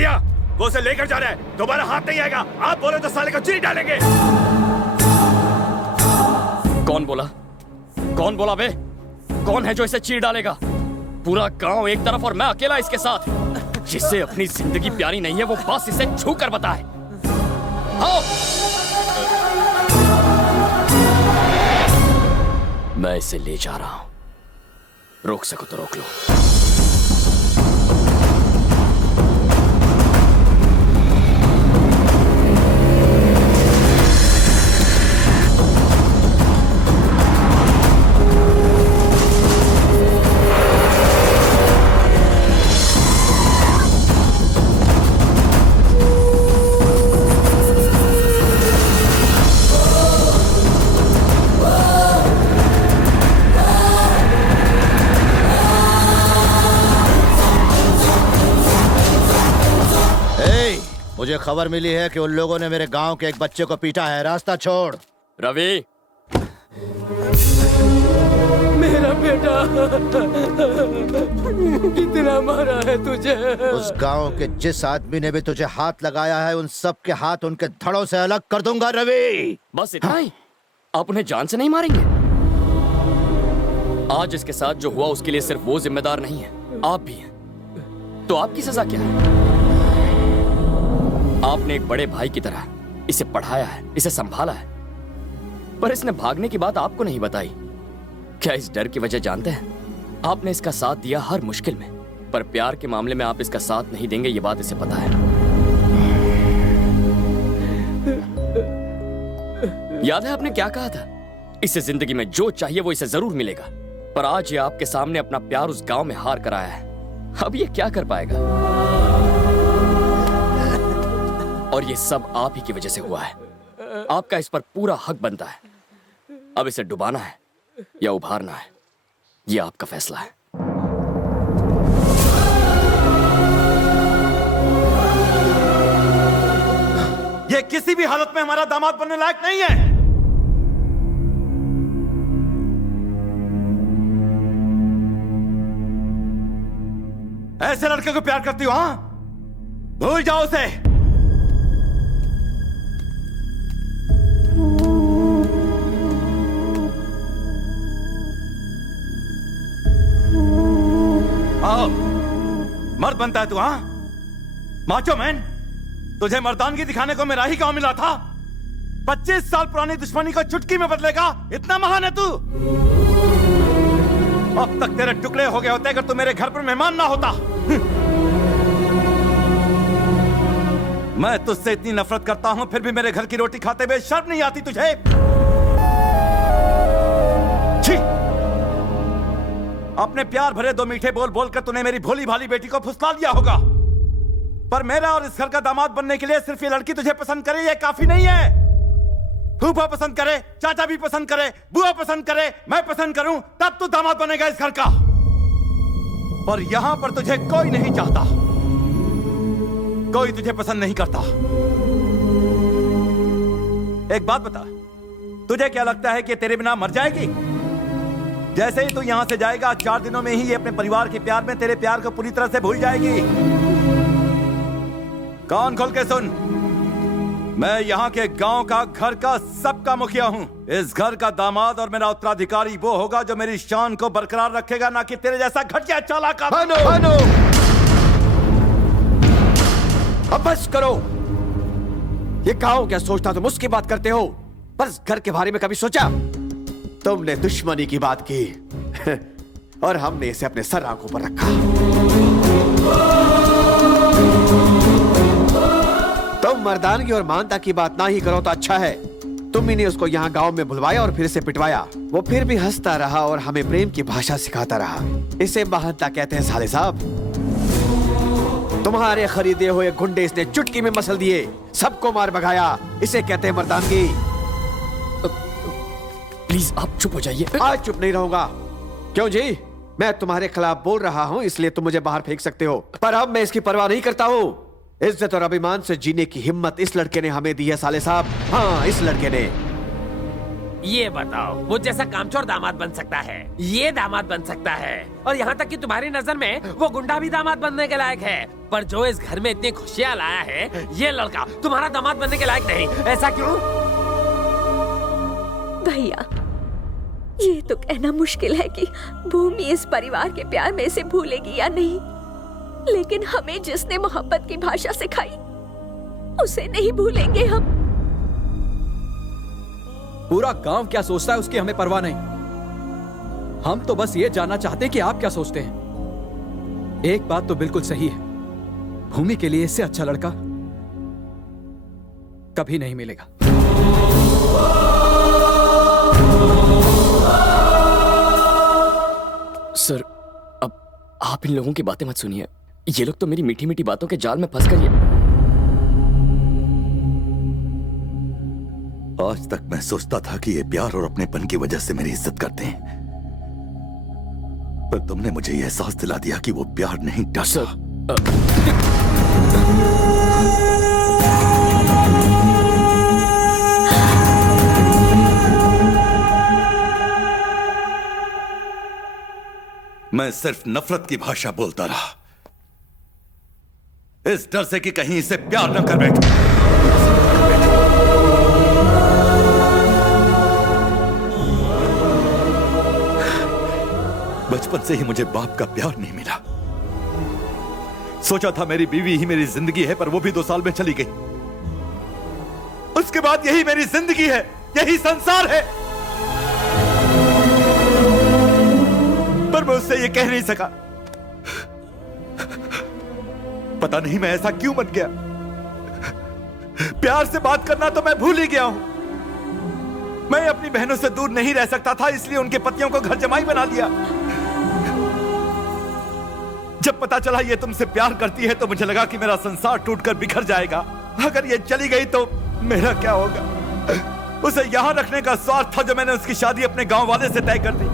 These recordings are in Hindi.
भैया वो उसे लेकर जा रहा है, दोबारा हाथ नहीं आएगा। आप बोले तो साले को चीर डालेंगे। कौन बोला? कौन बोला बे? कौन है जो इसे चीर डालेगा? पूरा गांव एक तरफ और मैं अकेला इसके साथ। जिससे अपनी जिंदगी प्यारी नहीं है वो बस इसे छू कर बताए। आओ। मैं इसे ले जा रहा हूं, रोक सको तो रोक लो। मुझे खबर मिली है कि उन लोगों ने मेरे गांव के एक बच्चे को पीटा है। रास्ता छोड़। रवि, मेरा बेटा कितना मारा है तुझे। उस गांव के जिस आदमी ने भी तुझे हाथ लगाया है उन सब के हाथ उनके धड़ों से अलग कर दूंगा रवि। बस इतना ही? आप उन्हें जान से नहीं मारेंगे? आज इसके साथ जो हुआ उसके लिए सिर्फ वो जिम्मेदार नहीं है, आप भी हैं। तो आपकी सजा क्या है? आपने एक बड़े भाई की तरह इसे पढ़ाया है, इसे संभाला है, पर इसने भागने की बात आपको नहीं बताई। क्या इस डर की वजह जानते हैं? आपने इसका साथ दिया हर मुश्किल में, पर प्यार के मामले में आप इसका साथ नहीं देंगे, ये बात इसे पता है। याद है आपने क्या कहा था? इसे जिंदगी में जो चाहिए वो इसे जरूर मिलेगा। पर आज ये आपके सामने अपना प्यार उस गांव में हार कर आया है। अब ये क्या कर पाएगा? और ये सब आप ही की वजह से हुआ है। आपका इस पर पूरा हक बनता है। अब इसे डुबाना है या उभारना है, ये आपका फैसला है। ये किसी भी हालत में हमारा दामाद बनने लायक नहीं है। ऐसे लड़के को प्यार करती हो? हाँ, भूल जाओ उसे। आओ, मर्द बनता है तू? हाँ, माचो मैन। तुझे मर्दानगी दिखाने को मेरा ही गांव मिला था। 25 साल पुरानी दुश्मनी को चुटकी में बदलेगा, इतना महान है तू? अब तक तेरे टुकड़े हो गए होते अगर तू मेरे घर पर मेहमान ना होता। मैं तुझसे इतनी नफरत करता हूं फिर भी मेरे घर की रोटी खाते हुए शर्म नहीं आती तुझे? छी! अपने प्यार भरे दो मीठे बोल बोलकर तूने मेरी भोली भाली बेटी को फुसला लिया होगा, पर मेरा और इस घर का दामाद बनने के लिए सिर्फ ये लड़की तुझे पसंद करे ये काफी नहीं है। फूफा पसंद करे, चाचा भी पसंद करे, बुआ पसंद करे, मैं पसंद करूं, तब तू दामाद बनेगा इस घर का। और यहां पर तुझे कोई नहीं चाहता, कोई तुझे पसंद नहीं करता। एक बात बता, तुझे क्या लगता है कि तेरे बिना मर जाएगी? जैसे ही तू यहां से जाएगा 4 दिनों में ही ये अपने परिवार के प्यार में तेरे प्यार को पूरी तरह से भूल जाएगी। कान खोल के सुन, मैं यहाँ के गांव का, घर का, सबका मुखिया हूँ। इस घर का दामाद और मेरा उत्तराधिकारी वो होगा जो मेरी शान को बरकरार रखेगा, ना कि तेरे जैसा घटिया चालाक। भानु, अब बस करो। ये गांव क्या सोचता तुम उसकी बात करते हो, पर इस घर के बारे में कभी सोचा? तुमने दुश्मनी की बात की और हमने इसे अपने सर आंखों पर रखा। तुम मर्दानगी और मानता की बात ना ही करो तो अच्छा है। तुम ही ने उसको यहाँ गांव में बुलवाया और फिर इसे पिटवाया। वो फिर भी हंसता रहा और हमें प्रेम की भाषा सिखाता रहा। इसे महानता कहते हैं साले साहब। तुम्हारे खरीदे हुए गुंडे इसने चुटकी में मसल दिए, सबको मार भगाया। इसे कहते हैं मर्दानगी। प्लीज आप चुप हो जाइए। आज चुप नहीं रहूंगा। क्यों जी? मैं तुम्हारे खिलाफ बोल रहा हूं इसलिए तुम मुझे बाहर फेंक सकते हो, पर अब मैं इसकी परवाह नहीं करता हूं। इज्जत और अभिमान से जीने की हिम्मत इस लड़के ने हमें दी है साले साहब। हाँ, इस लड़के ने। ये बताओ, वो जैसा कामचोर दामाद बन सकता है, ये दामाद बन सकता है, और यहाँ तक कि तुम्हारी नजर में वो गुंडा भी दामाद बनने के लायक है, पर जो इस घर में इतनी खुशियाँ लाया है, ये लड़का तुम्हारा दामाद बनने के लायक नहीं। ऐसा क्यों? भैया, ये तो कहना मुश्किल है कि भूमि इस परिवार के प्यार में इसे भूलेगी या नहीं, लेकिन हमें जिसने मोहब्बत की भाषा सिखाई उसे नहीं भूलेंगे हम। पूरा गांव क्या सोचता है उसकी हमें परवाह नहीं। हम तो बस ये जानना चाहते हैं कि आप क्या सोचते हैं। एक बात तो बिल्कुल सही है, भूमि के लिए इससे अच्छा लड़का कभी नहीं मिलेगा। सर, अब आप इन लोगों की बातें मत सुनिए। ये लोग तो मेरी मीठी मीठी बातों के जाल में फंस कर ये। आज तक मैं सोचता था कि ये प्यार और अपनेपन की वजह से मेरी इज्जत करते हैं, पर तुमने मुझे ये एहसास दिला दिया कि वो प्यार नहीं डर। सर, मैं सिर्फ नफरत की भाषा बोलता रहा, इस डर से कि कहीं इसे प्यार न कर बैठे। बचपन से ही मुझे बाप का प्यार नहीं मिला। सोचा था मेरी बीवी ही मेरी जिंदगी है, पर वो भी 2 साल में चली गई। उसके बाद यही मेरी जिंदगी है, यही संसार है, पर मैं उससे ये कह नहीं सका। पता नहीं मैं ऐसा क्यों बन गया। प्यार से बात करना तो मैं भूल ही गया हूं। मैं अपनी बहनों से दूर नहीं रह सकता था, इसलिए उनके पतियों को घर जमाई बना लिया। जब पता चला ये तुमसे प्यार करती है तो मुझे लगा कि मेरा संसार टूटकर बिखर जाएगा। अगर ये चली गई तो मेरा क्या होगा। उसे यहां रखने का स्वार्थ था जो मैंने उसकी शादी अपने गांव वाले से तय कर दी।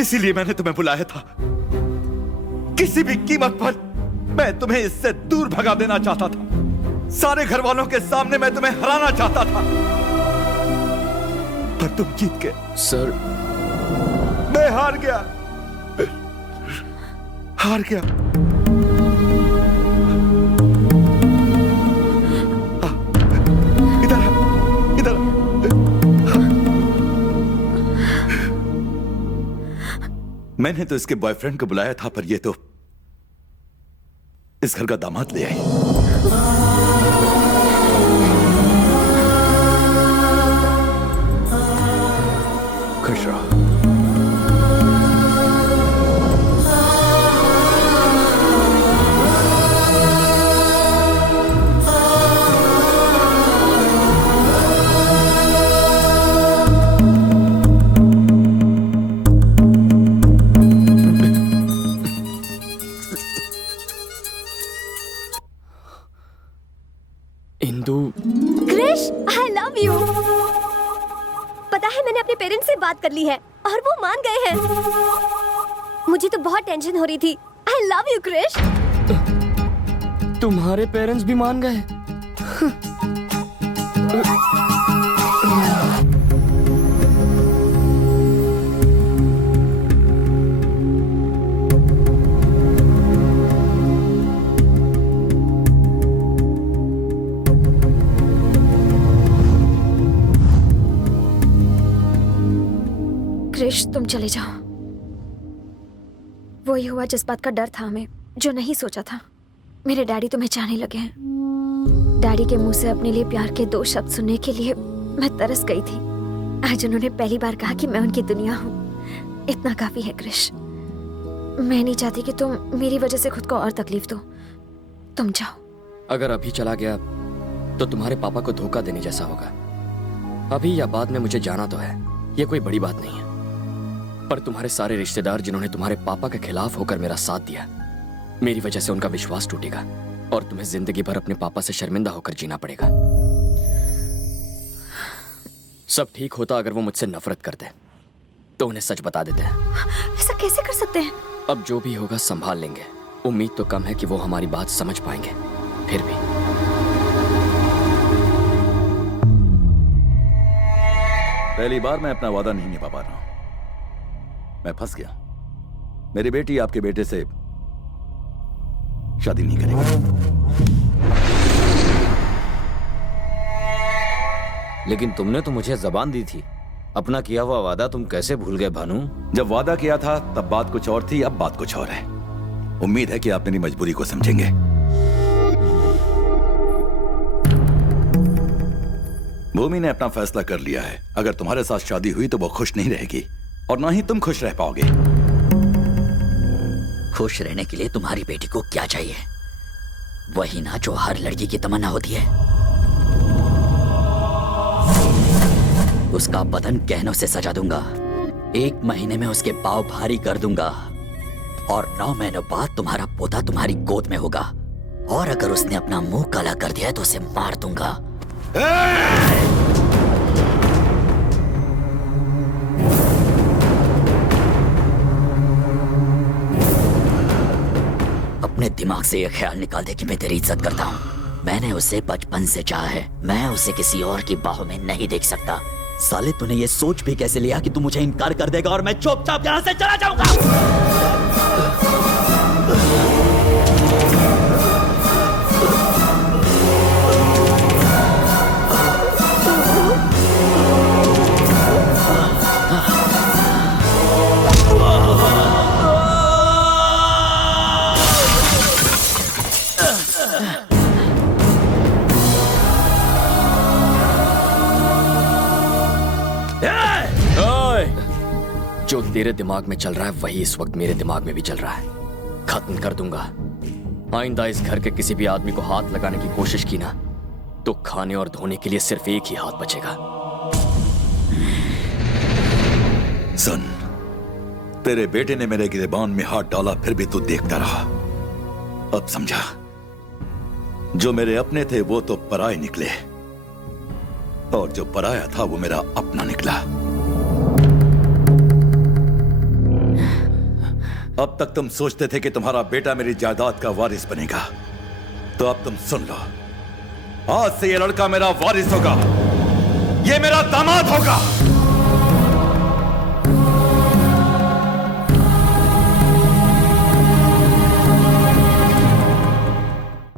इसीलिए मैंने तुम्हें बुलाया था। किसी भी कीमत पर मैं तुम्हें इससे दूर भगा देना चाहता था। सारे घर वालों के सामने मैं तुम्हें हराना चाहता था, पर तुम जीत गए। सर, मैं हार गया, हार गया। इधर इधर। मैंने तो इसके बॉयफ्रेंड को बुलाया था, पर ये तो इस घर का दामाद ले आई। खुश रहो। Krrish, I love you। पता है मैंने अपने पेरेंट्स से बात कर ली है और वो मान गए हैं। मुझे तो बहुत टेंशन हो रही थी। I love you Krrish. तुम्हारे पेरेंट्स भी मान गए? क्रिश, तुम चले जाओ। वही हुआ जिस बात का डर था हमें, जो नहीं सोचा था। मेरे डैडी तुम्हें चाहने लगे हैं। डैडी के मुंह से अपने लिए प्यार के 2 शब्द सुनने के लिए मैं तरस गई थी। आज उन्होंने पहली बार कहा कि मैं उनकी दुनिया हूँ। इतना काफी है क्रिश। मैं नहीं चाहती कि तुम मेरी वजह से खुद को और तकलीफ दो। तुम जाओ। अगर अभी चला गया तो तुम्हारे पापा को धोखा देने जैसा होगा। अभी या बाद में मुझे जाना तो है, ये कोई बड़ी बात नहीं है, पर तुम्हारे सारे रिश्तेदार जिन्होंने तुम्हारे पापा के खिलाफ होकर मेरा साथ दिया, मेरी वजह से उनका विश्वास टूटेगा और तुम्हें जिंदगी भर अपने पापा से शर्मिंदा होकर जीना पड़ेगा। सब ठीक होता अगर वो मुझसे नफरत करते तो उन्हें सच बता देते हैं। ऐसा कैसे कर सकते हैं? अब जो भी होगा संभाल लेंगे। उम्मीद तो कम है कि वो हमारी बात समझ पाएंगे, फिर भी। पहली बार मैं अपना वादा नहीं निभा पा रहा हूं। मैं फंस गया। मेरी बेटी आपके बेटे से शादी नहीं करेगी। लेकिन तुमने तो मुझे जबान दी थी। अपना किया हुआ वादा तुम कैसे भूल गए भानु? जब वादा किया था तब बात कुछ और थी, अब बात कुछ और है। उम्मीद है कि आप मेरी मजबूरी को समझेंगे। भूमि ने अपना फैसला कर लिया है। अगर तुम्हारे साथ शादी हुई तो वो खुश नहीं रहेगी और ना ही तुम खुश रह पाओगे। खुश रहने के लिए तुम्हारी बेटी को क्या चाहिए? वही ना जो हर लड़की की तमन्ना होती है। उसका बदन गहनों से सजा दूंगा, 1 महीने में उसके पाँव भारी कर दूंगा और 9 महीनों बाद तुम्हारा पोता तुम्हारी गोद में होगा। और अगर उसने अपना मुंह काला कर दिया तो उसे मार दूंगा। अपने दिमाग से यह ख्याल निकाल दे कि मैं तेरी इज्जत करता हूँ। मैंने उसे बचपन से चाहा है। मैं उसे किसी और की बाहों में नहीं देख सकता। साले तूने ये सोच भी कैसे लिया कि तू मुझे इनकार कर देगा और मैं चुपचाप यहां से चला जाऊंगा? जो तेरे दिमाग में चल रहा है वही इस वक्त मेरे दिमाग में भी चल रहा है। खत्म कर दूंगा। आइंदा इस घर के किसी भी आदमी को हाथ लगाने की कोशिश की ना तो खाने और धोने के लिए सिर्फ एक ही हाथ बचेगा। सुन, तेरे बेटे ने मेरे गिरेबान में हाथ डाला फिर भी तू देखता रहा। अब समझा, जो मेरे अपने थे वो तो पराये निकले और जो पराया था वो मेरा अपना निकला। अब तक तुम सोचते थे कि तुम्हारा बेटा मेरी जायदाद का वारिस बनेगा, तो अब तुम सुन लो, आज से ये लड़का मेरा वारिस होगा। ये मेरा दामाद होगा।